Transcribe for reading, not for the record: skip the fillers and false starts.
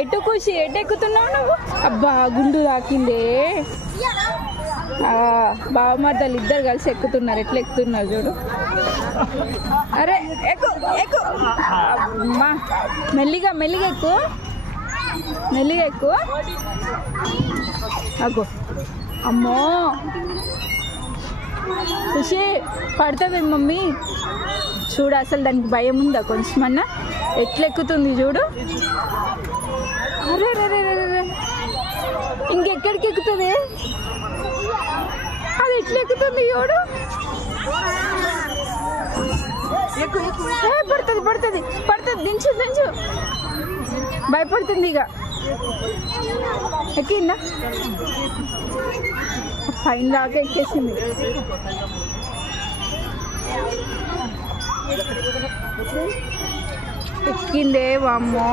ఎటు ఖుషి ఎటు ఎక్కుతున్నావు నువ్వు? అబ్బా గుండు తాకిందే. బావమర్దలు ఇద్దరు కలిసి ఎక్కుతున్నారు. ఎట్లా ఎక్కుతున్నారు చూడు. అరే ఎక్కు ఎక్కు అమ్మా, మెల్లిగా మెల్లిగా ఎక్కు, మెల్లిగా ఎక్కు. అగో అమ్మో ఖుషి పడుతుంది మమ్మీ. చూడు అసలు దానికి భయం ఉందా కొంచెమన్నా? ఎట్లా ఎక్కుతుంది చూడు. అరే రే రే రే, ఇంకెక్కడికి ఎక్కుతుంది? అది ఎట్లా ఎక్కుతుంది చూడు. పడుతుంది పడుతుంది పడుతుంది, దించు దించు. భయపడుతుంది ఇక. ఎక్కిందా? పైన దాకా ఎక్కేసింది. ఎక్కిందే వామ్మో.